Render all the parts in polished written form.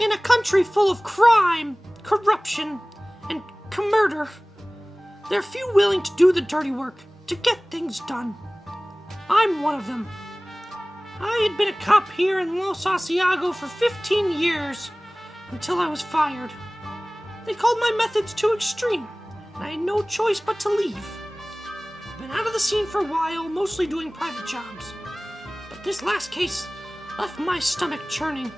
In a country full of crime, corruption, and murder, there are few willing to do the dirty work to get things done. I'm one of them. I had been a cop here in Los Asiago for 15 years, until I was fired. They called my methods too extreme, and I had no choice but to leave. I've been out of the scene for a while, mostly doing private jobs. But this last case left my stomach churning.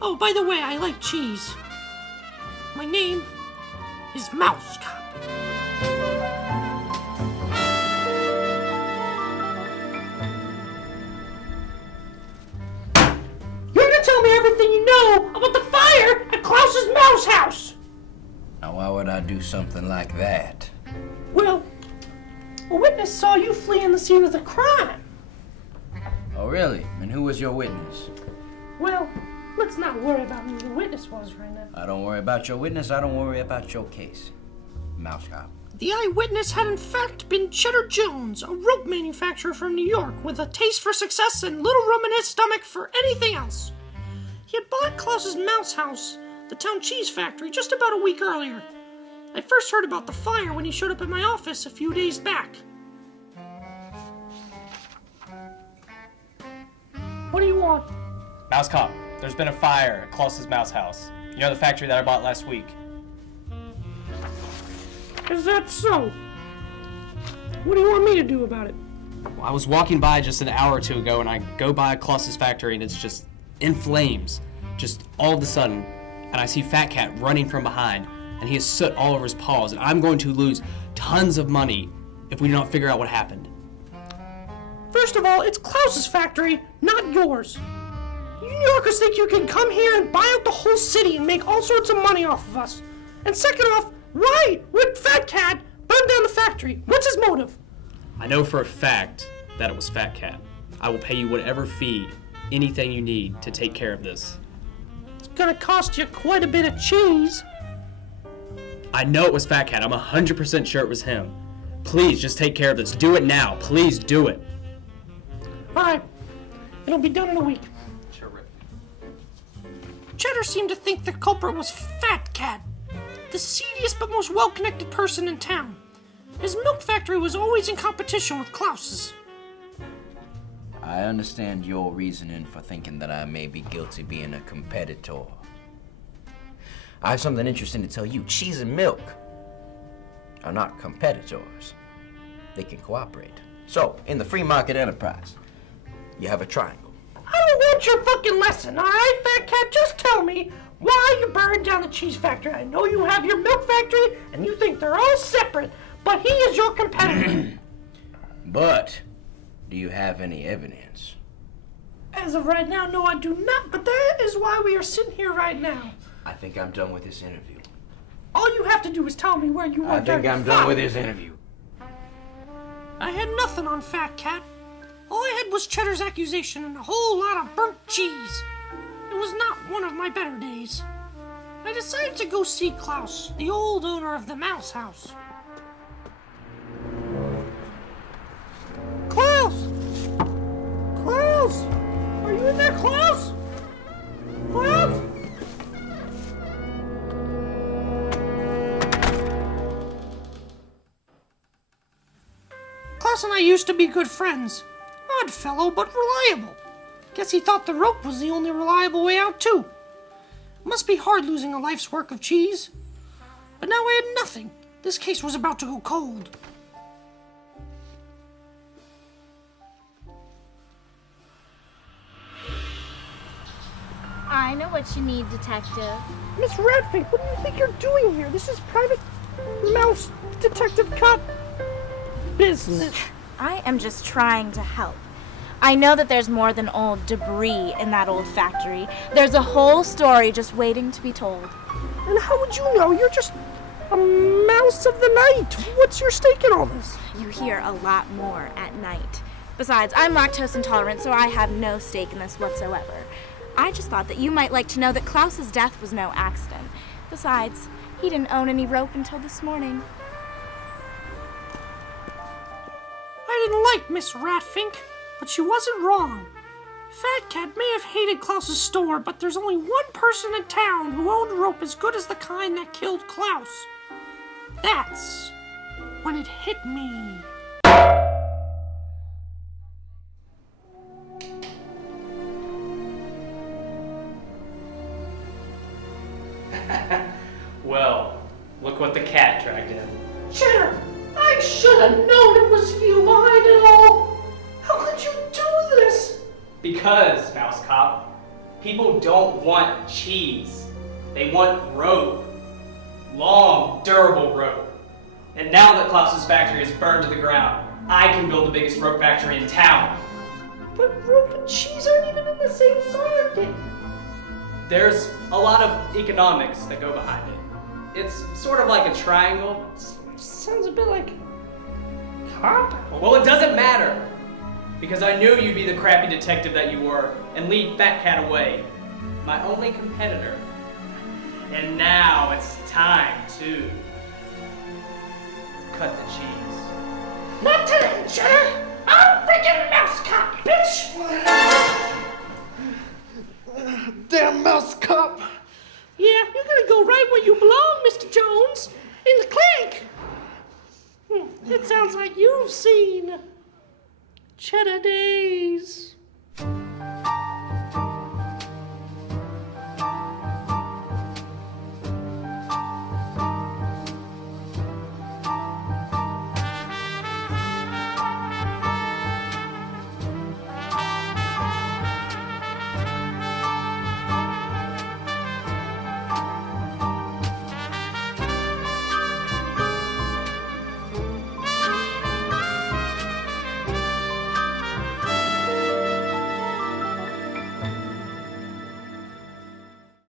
Oh, by the way, I like cheese. My name is Mouse Cop. You're gonna tell me everything you know about the fire at Klaus's mouse house! Now, why would I do something like that? Well, a witness saw you fleeing the scene of the crime. Oh, really? And who was your witness? Well, let's not worry about who the witness was right now. I don't worry about your witness, I don't worry about your case. Mouse Cop. The eyewitness had in fact been Cheddar Jones, a rope manufacturer from New York with a taste for success and little room in his stomach for anything else. He had bought Klaus's mouse house, the town cheese factory, just about a week earlier. I first heard about the fire when he showed up at my office a few days back. What do you want? Mouse Cop, there's been a fire at Klaus's mouse house. You know the factory that I bought last week? Is that so? What do you want me to do about it? Well, I was walking by just an hour or two ago, and I go by Klaus's factory, and it's just in flames, just all of a sudden. And I see Fat Cat running from behind, and he has soot all over his paws, and I'm going to lose tons of money if we do not figure out what happened. First of all, it's Klaus's factory, not yours. You New Yorkers think you can come here and buy out the whole city and make all sorts of money off of us. And second off, why would Fat Cat burn down the factory? What's his motive? I know for a fact that it was Fat Cat. I will pay you whatever fee, anything you need to take care of this. It's gonna cost you quite a bit of cheese. I know it was Fat Cat. I'm 100% sure it was him. Please, just take care of this. Do it now. Please do it. All right. It'll be done in a week. Terrific. Cheddar seemed to think the culprit was Fat Cat, the seediest but most well-connected person in town. His milk factory was always in competition with Klaus's. I understand your reasoning for thinking that I may be guilty being a competitor. I have something interesting to tell you. Cheese and milk are not competitors. They can cooperate. So, in the free market enterprise, you have a triangle. I don't want your fucking lesson, all right, Fat Cat? Just tell me why you burned down the cheese factory. I know you have your milk factory, and you think they're all separate, but he is your competitor. But, do you have any evidence? As of right now, no, I do not, but that is why we are sitting here right now. I think I'm done with this interview. All you have to do is tell me where you were. I think I'm done with this interview. I had nothing on Fat Cat. All I had was Cheddar's accusation and a whole lot of burnt cheese. It was not one of my better days. I decided to go see Klaus, the old owner of the mouse house. Klaus! Klaus! Are you in there, Klaus? Klaus? Klaus and I used to be good friends. Odd fellow, but reliable. Guess he thought the rope was the only reliable way out, too. Must be hard losing a life's work of cheese. But now I had nothing. This case was about to go cold. I know what you need, Detective. Miss Ratfink, what do you think you're doing here? This is private mouse detective cop business. I am just trying to help. I know that there's more than old debris in that old factory. There's a whole story just waiting to be told. And how would you know? You're just a mouse of the night. What's your stake in all this? You hear a lot more at night. Besides, I'm lactose intolerant, so I have no stake in this whatsoever. I just thought that you might like to know that Klaus's death was no accident. Besides, he didn't own any rope until this morning. I didn't like Miss Ratfink, but she wasn't wrong. Fat Cat may have hated Klaus's store, but there's only one person in town who owned rope as good as the kind that killed Klaus. That's when it hit me. Well, look what the cat dragged in. Cheddar, I should have known it was you behind it all. How could you do this? Because, Mouse Cop, people don't want cheese. They want rope. Long, durable rope. And now that Klaus's factory is burned to the ground, I can build the biggest rope factory in town. But rope and cheese aren't even in the same market. There's a lot of economics that go behind it. It's sort of like a triangle. Sounds a bit like compound. Well, it doesn't matter. Because I knew you'd be the crappy detective that you were and lead Fat Cat away. My only competitor. And now it's time to cut the cheese. Not today, Cheddar. I'm freaking Mouse Cop, bitch. Damn Mouse Cop! Yeah, you're gonna go right where you belong, Mr. Jones. In the clink. It sounds like you've seen Cheddar Days.